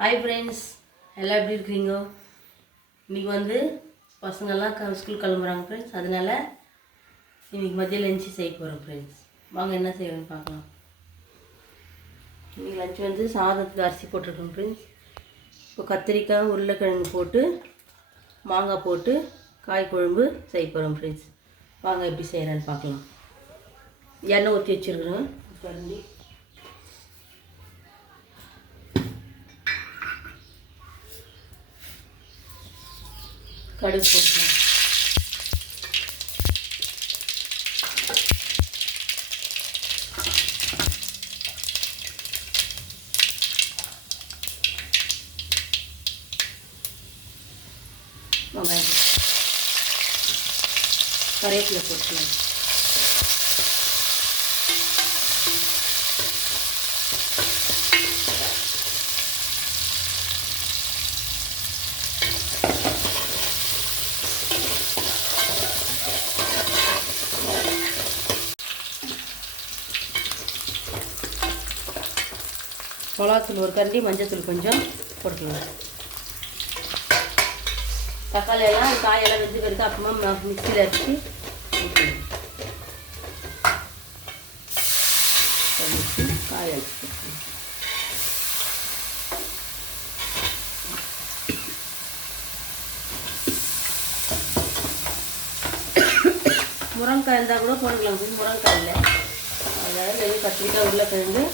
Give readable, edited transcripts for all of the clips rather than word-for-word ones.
Hi friends, எல்லாம் எப்படி இருக்கிறீங்க? இன்றைக்கி வந்து பசங்கள்லாம் ஸ்கூல் கிளம்புறாங்க ஃப்ரெண்ட்ஸ். அதனால் இன்றைக்கி மதியம் லஞ்சு செய்ய போகிறோம் ஃப்ரெண்ட்ஸ். வாங்க என்ன செய்யணும்னு பார்க்கலாம். இன்றைக்கி லஞ்சு வந்து சாதத்துக்கு அரிசி போட்டிருக்கோம் ஃப்ரெண்ட்ஸ். இப்போ கத்திரிக்காய் உருளைக்கிழங்கு போட்டு மாங்காய் போட்டு காய் குழம்பு செய்ய போகிறோம் ஃப்ரெண்ட்ஸ். வாங்க எப்படி செய்கிறேன்னு பார்க்கலாம். எண்ணெய் ஊற்றி வச்சுருக்குறோம். கரண்டி கடுகு போட்டுக்கலாம். வெங்காயம் கருவேப்பிலை போட்டுக்கலாம். மிளகாத்தூள் ஒரு கரண்டி, மஞ்சத்தூள் கொஞ்சம் போட்டுக்கலாம். தக்காளி எல்லாம் காயெல்லாம் வெந்து பிறகு அப்புறமா மிக்சியில் அடித்து காய அடிச்சு முருங்கைக்காய் இருந்தால் கூட போட்டுக்கலாம். முருங்கைக்காய் இல்லை, அதாவது வெறும் கத்திரிக்காய் உருளைக்கிழங்கு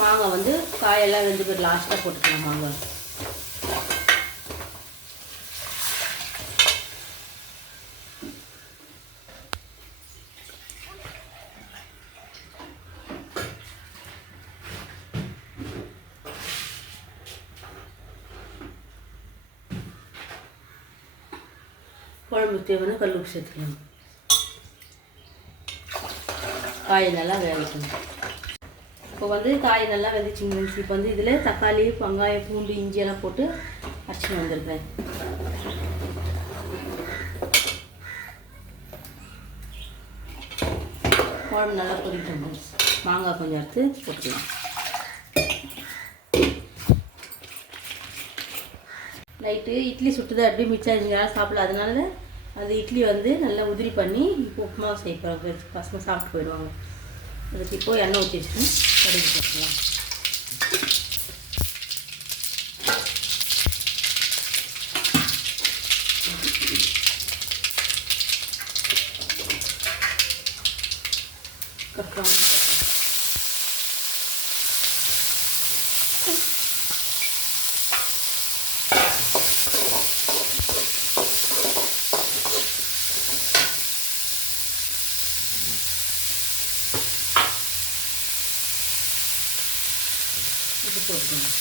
மாங்காய் வந்து காயெல்லாம் வெந்து போய் லாஸ்ட்டாக போட்டுக்கலாம். மாங்காய் குழம்பு தேவைன்னா கல் உப்பு சேர்த்துக்கலாம். காய் நல்லா வேகட்டும். இப்போ வந்து காய் நல்லா வெந்துச்சுங்க. இப்போ வந்து இதில் தக்காளி வெங்காயம் பூண்டு இஞ்சியெல்லாம் போட்டு அரைச்சிட்டு வந்திருக்கேன். குழம்பு நல்லா பொரிக்கணும். மாங்காய் கொஞ்சம் எடுத்து போட்டுக்கலாம். நைட்டு இட்லி சுட்டுதான் அப்படியே மிச்சம் யாரும் சாப்பிடல, அதனால அது இட்லி வந்து நல்லா உதிரி பண்ணி இப்போ உப்புமா செய்ய போகிறோம். பசங்க சாப்பிட்டு போயிடுவாங்க. அதுக்கு இப்போது எண்ணெய் ஊற்றி வச்சுட்டு கடுகு போட்டுக்கலாம். கற்காமல் இது போட்டுக்கணும்.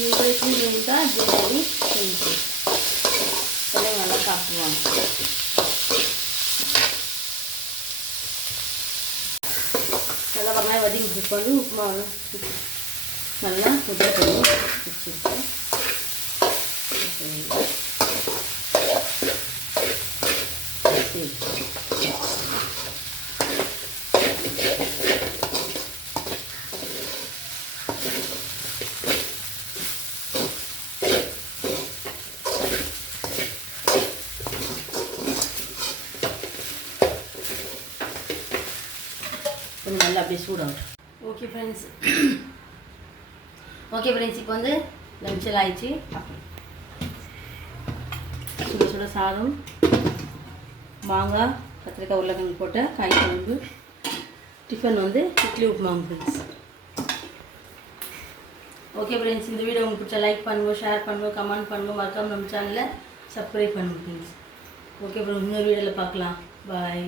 நீங்கள் இட்லி இருந்தால் பிரியாணி செஞ்சு எல்லாம் நல்லா சாப்பிடுவாங்க. நல்லா வெங்காயம் வதக்கி இப்போ வந்து உப்புமா நல்லா உதவி பண்ணி வச்சுருக்கேன். கொஞ்சம் நல்லா அப்படியே சூடாகும். ஓகே ஃப்ரெண்ட்ஸ், இப்போ வந்து லஞ்செல்லாம் ஆயிடுச்சு. சுட சுட சாதம், மாங்காய் கத்திரிக்காய் உருளைக்கிழங்கு போட்ட காய் குழம்பு, டிஃபன் வந்து இட்லி உப்புமாங்க ஃப்ரெண்ட்ஸ். ஓகே ஃப்ரெண்ட்ஸ், இந்த வீடியோ உங்களுக்கு பிடிச்சா லைக் பண்ணுவோம், ஷேர் பண்ணுவோம், கமெண்ட் பண்ணுவோம், மறக்காம நம்ம சேனலை சப்ஸ்கிரைப் பண்ணுவோம் ஃப்ரெண்ட்ஸ். ஓகே ஃப்ரெண்ட்ஸ், இன்னொரு வீடியோவில் பார்க்கலாம். பாய்.